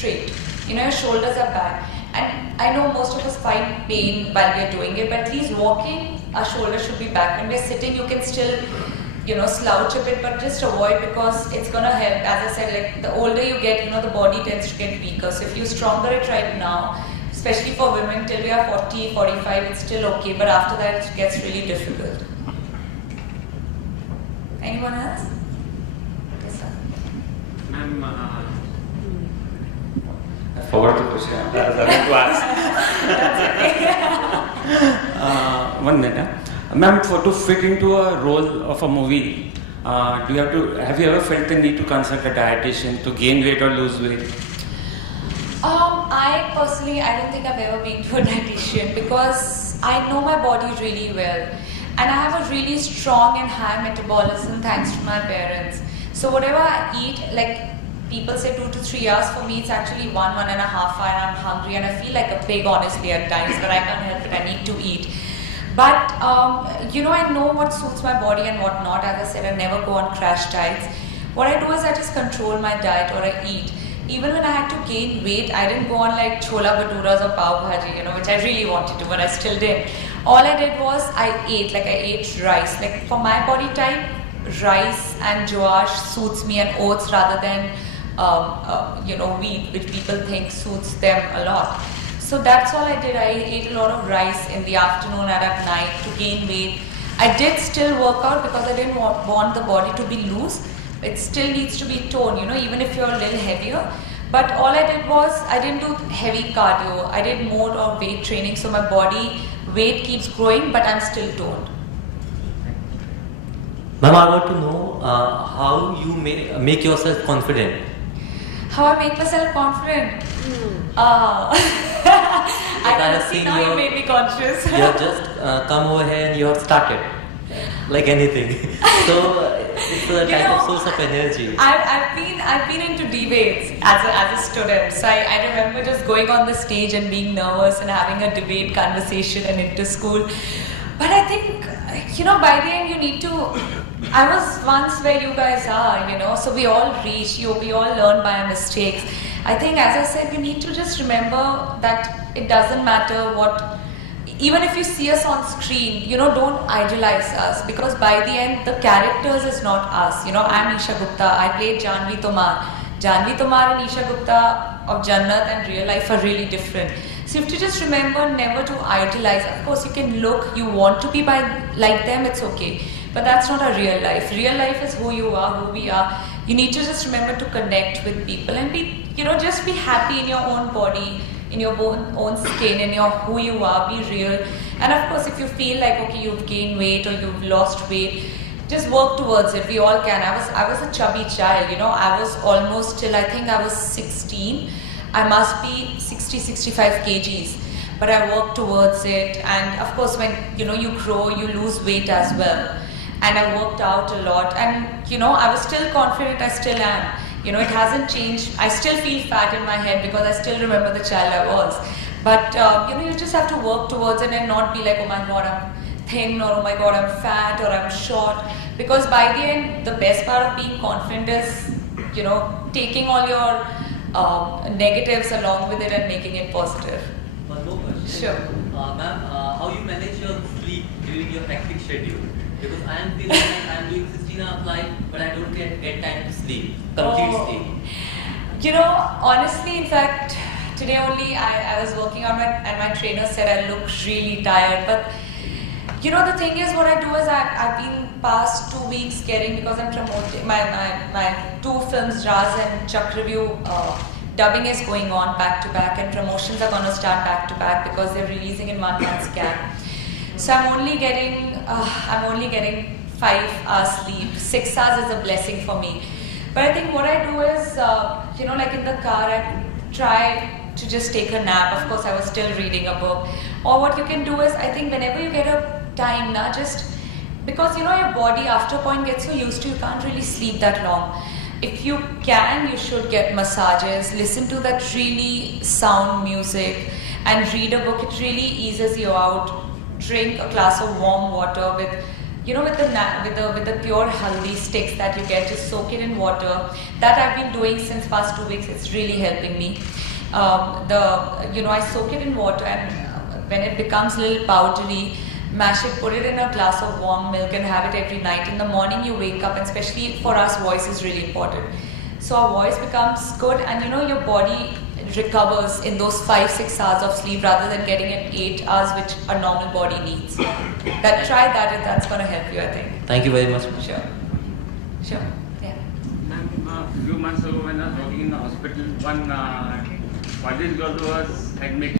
straight. You know, your shoulders are back. And I know most of us find pain while we are doing it, but at least walking, our shoulders should be back. When we are sitting, you can still, you know, slouch a bit, but just avoid, because it's gonna help. As I said, like the older you get, you know, the body tends to get weaker. So if you're stronger it right now, especially for women, till we are 40, 45, it's still okay, but after that it gets really difficult. Anyone else? Yes, sir. Ma'am, I forgot the question. I was going to ask. One minute. Ma'am, to fit into a role of a movie, have you ever felt the need to consult a dietitian to gain weight or lose weight? I personally, I don't think I've ever been to a dietitian, because I know my body really well. And I have a really strong and high metabolism thanks to my parents. So whatever I eat, like people say 2 to 3 hours, for me it's actually 1.5 hours, and I'm hungry and I feel like a pig honestly at times, but I can't help it, I need to eat. But you know, I know what suits my body and what not. As I said, I never go on crash diets. What I do is I just control my diet, or I eat. Even when I had to gain weight, I didn't go on like chola bhaturas or pav bhaji, you know, which I really wanted to, but I still didn't. All I did was I ate rice. Like for my body type, rice and jowar suits me, and oats rather than you know, wheat, which people think suits them a lot. So that's all I did. I ate a lot of rice in the afternoon and at night to gain weight. I did still work out because I didn't want the body to be loose. It still needs to be toned, you know, even if you're a little heavier. But all I did was, I didn't do heavy cardio. I did more of weight training, so my body weight keeps growing, but I'm still toned. Ma'am, I want to know how you make yourself confident. How I make myself confident? I can see now you made me conscious. You have just come over here and you have started. Like anything. So it's a type of source of energy. I've been into debates as a student. So I remember just going on the stage and being nervous and having a debate conversation and inter school. But I think, you know, by the end you need to, I was once where you guys are, you know, so we all reach, we all learn by our mistakes. I think, as I said, you need to just remember that it doesn't matter what, even if you see us on screen, you know, don't idolize us, because by the end, the characters is not us. You know, I'm Isha Gupta, I played Janvi Tomar. Janvi Tomar and Isha Gupta of Jannat and real life are really different. So you have to just remember never to idolize. Of course, you can look, you want to be like them, it's okay. But that's not a real life. Real life is who you are, who we are. You need to just remember to connect with people and be, you know, just be happy in your own body, in your own skin, in your who you are, be real. And of course, if you feel like, okay, you've gained weight or you've lost weight, just work towards it. We all can. I was a chubby child, you know, I was almost till I think I was 16. I must be 60-65 kgs. But I worked towards it, and of course when, you know, you grow, you lose weight as well. And I worked out a lot, and you know, I was still confident, I still am. You know, it hasn't changed. I still feel fat in my head because I still remember the child I was. But you know, you just have to work towards it and not be like, oh my god, I'm thin, or oh my god, I'm fat, or I'm short. Because by the end, the best part of being confident is, you know, taking all your negatives along with it and making it positive. One more question. Sure. Ma'am, how you manage your sleep during your hectic schedule? Because I am feeling like I am doing 16 hours life, but I don't get time to sleep, complete sleep. You know, honestly, in fact, today only I was working on and my trainer said I look really tired. But you know, the thing is, what I do is I've been past 2 weeks getting, because I'm promoting my 2 films, Raz and Chakravyuh, dubbing is going on back to back, and promotions are going to start back to back because they're releasing in 1 month's gap. So I'm only getting 5 hours sleep. 6 hours is a blessing for me. But I think what I do is, you know, like in the car, I try to just take a nap. Of course, I was still reading a book. Or what you can do is, I think whenever you get a time, just because you know your body after a point gets so used to, you can't really sleep that long. If you can, you should get massages, listen to that really sound music, and read a book. It really eases you out. Drink a glass of warm water with with the pure haldi sticks that you get, just soak it in water. That I've been doing since past 2 weeks. It's really helping me. I soak it in water, and when it becomes a little powdery, mash it, put it in a glass of warm milk, and have it every night. In the morning, you wake up, and especially for us, voice is really important. So our voice becomes good, and your body recovers in those 5-6 hours of sleep rather than getting it 8 hours, which a normal body needs. Try that, and that's going to help you, I think. Thank you very much. Sure. Yeah. Ma'am, a few months ago when I was working in the hospital, one college girl was admitted.